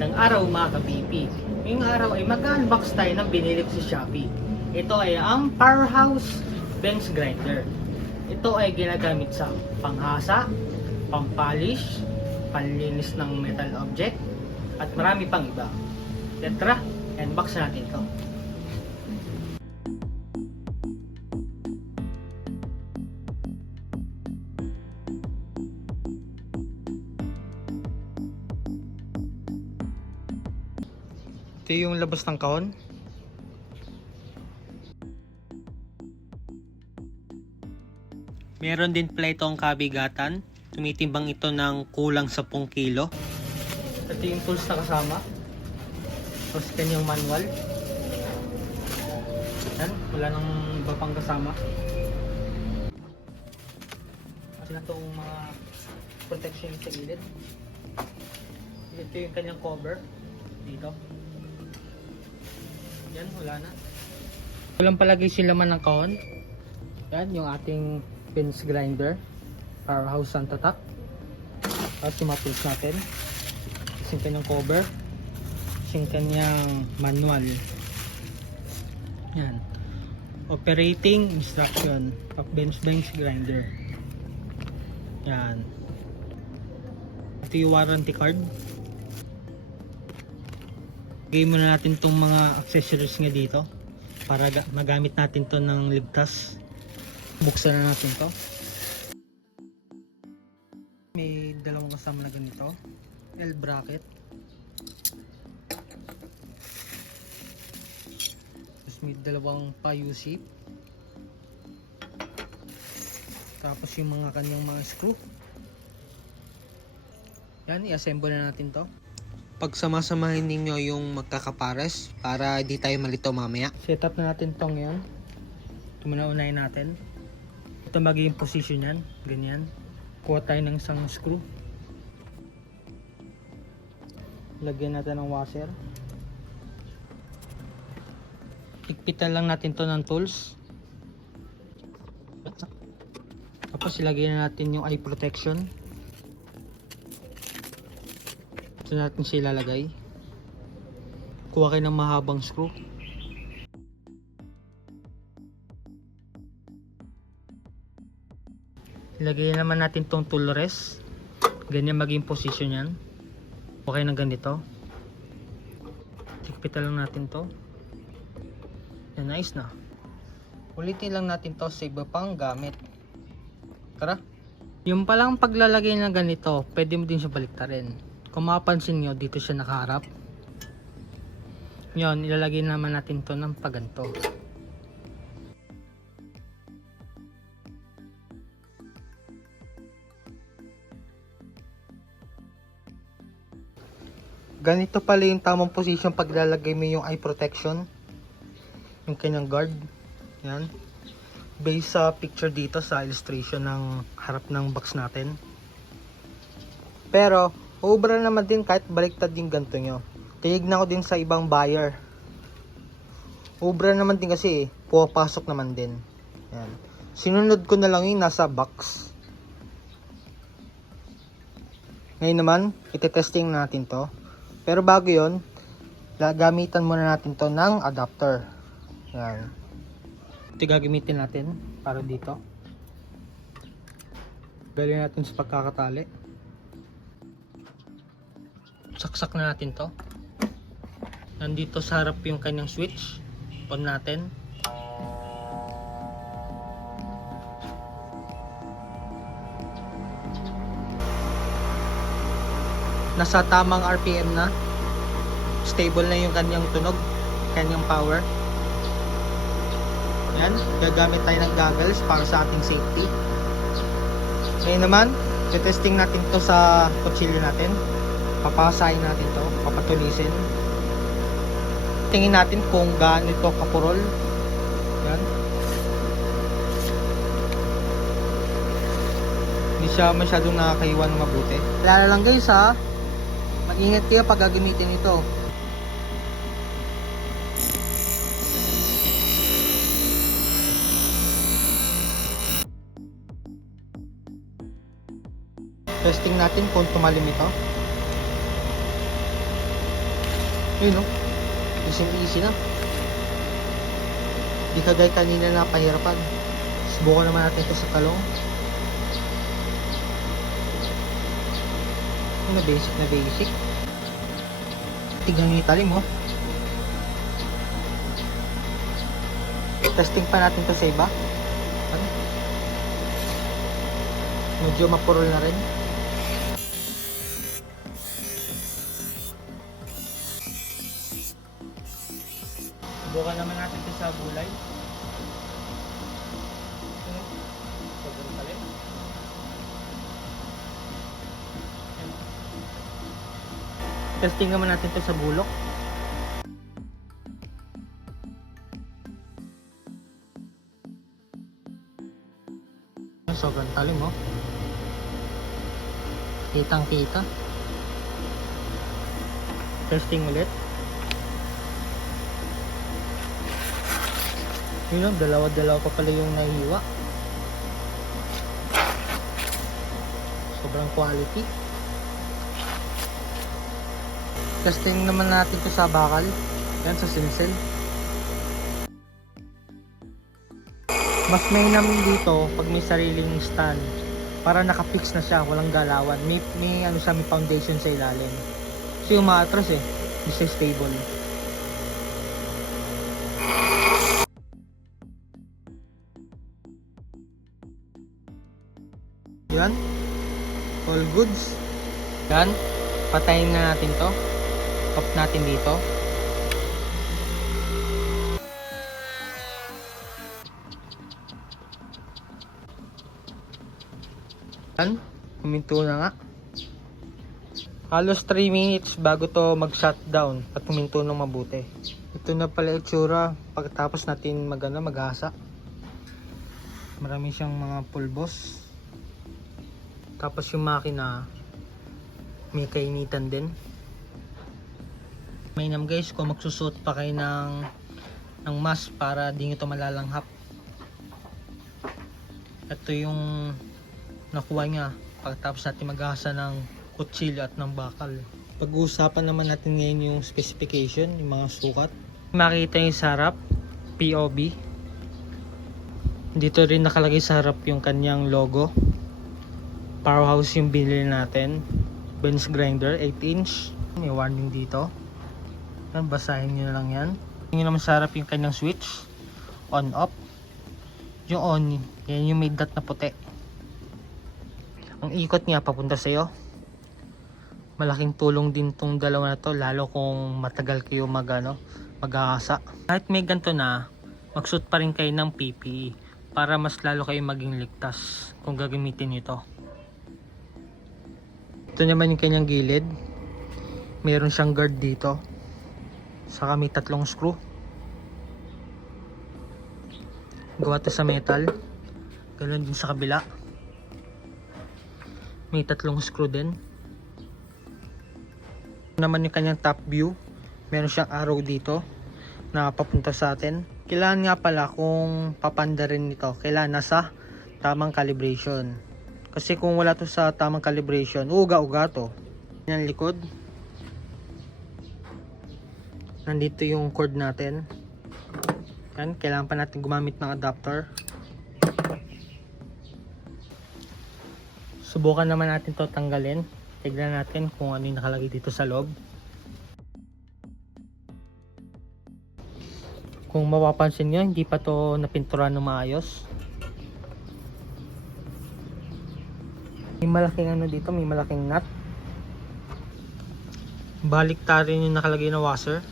Magandang araw mga ka-BP. Ngayong araw ay mag-unbox tayo ng binili ko sa Shopee. Ito ay ang Powerhouse Bench Grinder. Ito ay ginagamit sa panghasa, pampalish, panlinis ng metal object, at marami pang iba. Tara, unbox natin ito. Ito yung labas ng kahon. Meron din pala itong kabigatan. Tumitimbang ito ng kulang 10 kilo. Ito yung tools na kasama. Tapos kanyang manual. Yan, wala nang iba pang kasama. Kasi na itong mga protection sa gilid. Ito yung kanyang cover. Dito. Yan, wala na. Walang palagay sila man ng kahon. Yan, yung ating bench grinder. Powerhouse Santatak. At yung mga tools natin. Yung kanyang cover. Yung kanyang manual. Yan. Operating instruction of bench grinder. Yan. Ito yung warranty card. Lagay muna natin itong mga accessories nga dito para magamit natin to ng ligtas. Buksan na natin to. May dalawang kasama na ganito. L bracket. Tapos may dalawang pa U-shape. Tapos yung mga kanyang mga screw. Yan, i-assemble na natin to. Pagsamasamahin ninyo yung magkakapares para di tayo malito mamaya. Set up na natin tong ngayon. Ito muna unahin natin. Ito magiging position yan. Ganyan. Kuha tayo ng isang screw. Lagyan natin ng washer. Ikpitan lang natin to ng tools. Tapos ilagay na natin yung eye protection. Ito natin siya ilalagay. Kuha kayo ng mahabang screw. Ilagay naman natin tong tool rest. Ganyan maging position yan. Okay ng ganito. Tikpitan lang natin to. Yan, nice na. Ulitin lang natin to sa iba pang gamit. Tara. Yung palang paglalagay ng ganito, pwede mo din siya baliktarin. Kung mapapansin nyo, dito siya nakaharap. Yun, ilalagay naman natin to ng paganto. Ganito pala yung tamang position pag ilalagay mo yung eye protection. Yung kanyang guard. Yan. Based sa picture dito sa illustration ng harap ng box natin. Pero, ubra naman din kahit baliktad yung ganito nyo. Tinignan ko din sa ibang buyer. Ubra naman din kasi pupasok naman din. Yan. Sinunod ko na lang yung nasa box. Ngayon naman, ite-testing natin to. Pero bago yon, gagamitan muna natin to ng adapter. Yan. Ito gagamitin natin para dito. Galing natin sa pagkakatali. Saksak na natin to. Nandito sa harap yung kanyang switch. On natin. Nasa tamang RPM na. Stable na yung kanyang tunog. Kanyang power. Yan. Gagamit tayo ng goggles para sa ating safety. Ngayon naman, testing natin to sa kutsilyo natin. Papasahin natin to, papatulisin. Tingin natin kung gaano ito kapurol. Yan. Hindi siya masyadong nakakaiwan mabuti. Lalo lang guys ha, mag-ingat kayo pag gagamitin ito. Testing natin kung tumalim ito. Yun no? Easy na. Di kagaya kanina na pahirapan. Subukan naman natin ito sa talong. Ano, basic na basic. Tignan nyo yung talim oh. Testing pa natin to sa iba. Ano? Medyo mapurol na rin. Subukan naman natin ito sa gulay. Sobrang talim. Testing naman natin ito sa bulok. Sobrang talim oh. Kitang kita. Testing ulit. Yun lang, dalawa pa pala yung nahiwa. Sobrang quality. Testing naman natin ito sa bakal. Yan, sa sinsel. Mas mainam dito pag may sariling stand. Para nakafix na siya, walang galawan. May ano siya, may foundation sa ilalim. So yung matras hindi siya stable. Yan. All goods. Yan. Patayin na natin to. Top natin dito. Yan. Huminto na nga. Halos 3 minutes bago to mag-shutdown at huminto ng mabuti. Ito na pala itsura pagkatapos natin maghasa. Marami siyang mga pulbos. Tapos yung makina may kainitan din. Mainam guys kung magsusuot pa kayo ng mask para di nyo ito malalanghap. Ito yung nakuha niya pagkatapos natin maghasa ng kutsilyo at ng bakal. Pag-uusapan naman natin ngayon yung specification, yung mga sukat. Makita yung sa harap, POB. Dito rin nakalagay sa harap yung kanyang logo. Powerhouse yung binili natin. Bench grinder, 8 inch. May warning dito. Yan, basahin nyo na lang yan. Yung naman sa harap yung kanyang switch. On, off. Yung on, yan yung may dot na puti. Ang ikot niya papunta sa'yo. Malaking tulong din tong dalawa na to, lalo kung matagal kayo mag-aasa. Kahit may ganito na, magsuot pa rin kayo ng PPE para mas lalo kayo maging ligtas kung gagamitin nyo ito. Ito naman yung kanyang gilid. Meron siyang guard dito. Saka may 3 screw. Gawa to sa metal. Ganun din sa kabila. May 3 screw din. Ito naman yung kanyang top view. Meron siyang arrow dito na papunta sa atin. Kailangan nga pala kung papanda rin nito, kailangan nasa tamang calibration. Kasi kung wala to sa tamang calibration, uga-uga to. Yan likod. Nandito yung cord natin. Yan, kailangan pa natin gumamit ng adapter. Subukan naman natin to tanggalin. Tignan natin kung ano yung nakalagay dito sa loob. Kung mapapansin nyo, hindi pa to napinturan ng maayos. May malaking ano dito, may malaking nut. Baliktarin yung nakalagay na washer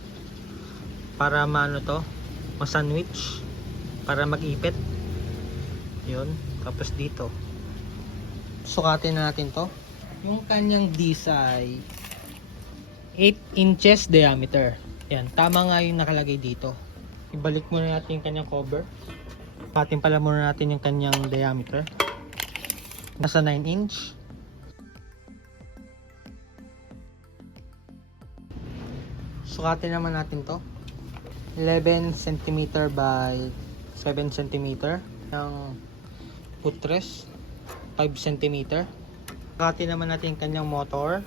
para maano to, ma-sandwich, para mag-ipit. Yun, tapos dito. Sukatin na natin to. Yung kanyang disc ay 8 inches diameter. Yan, tama nga yung nakalagay dito. Ibalik muna natin yung kanyang cover. Sukatin pala muna natin yung kanyang diameter. Nasa 9 inch. Sukatin naman natin to. 11 cm by 7 cm. Ng buttress 5 cm. Sukatin naman natin yung kanyang motor.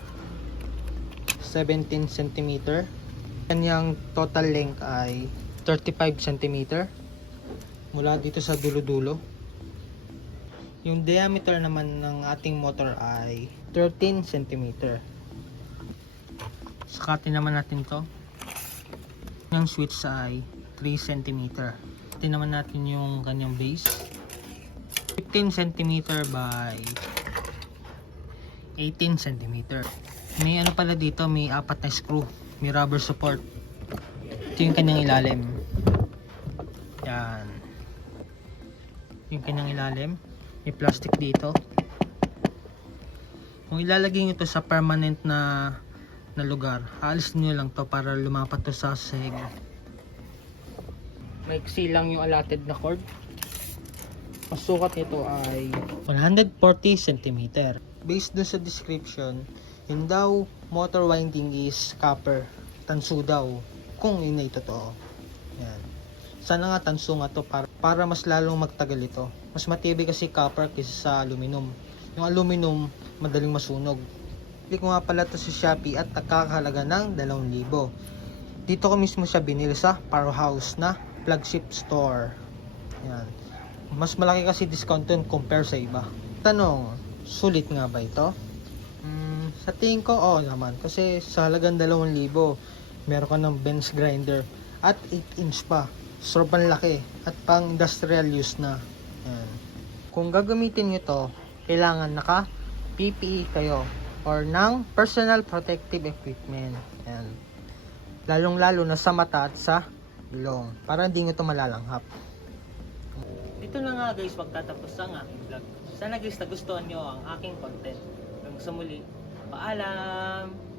17 cm. Kanyang total length ay 35 cm mula dito sa dulo-dulo. Yung diameter naman ng ating motor ay 13 cm. Sakatin naman natin to. Yung switch ay 3 cm. Sakatin naman natin yung kanyang base. 15 cm by 18 cm. May ano pala dito, may 4 na screw. May rubber support. Ito yung kanyang ilalim. Yan. Yung kanyang ilalim. May plastic dito. Kung ilalagay nyo ito sa permanent na lugar, aalis nyo lang to para lumapat to sa sahig. Maiksi lang yung allotted na cord. Pasukat nito ay 140 cm. Based dun sa description, yun daw motor winding is copper. Tanso daw. Kung yun ay totoo. Yan. Sana nga tanso nga to para mas lalong magtagal ito. Mas matibay kasi copper kaysa sa aluminum. Yung aluminum, madaling masunog. Click ko nga pala to sa Shopee at nakakahalaga ng 2,000. Dito ko mismo siya binili sa Powerhouse na flagship store. Yan. Mas malaki kasi discount yun compare sa iba. Tanong, sulit nga ba ito? Sa tingin ko, oo naman. Kasi sa halagang 2,000, meron ka ng bench grinder at 8 inch pa. Sobrang laki at pang industrial use na. Yan. Kung gagamitin nyo to, kailangan naka PPE kayo or ng personal protective equipment. Yan. Lalong lalo na sa mata at sa ilong para hindi nyo to malalanghap. Dito na nga guys magtatapos ang aking vlog. Sana guys nagustuhan nyo ang aking content. Hanggang sa muli, paalam!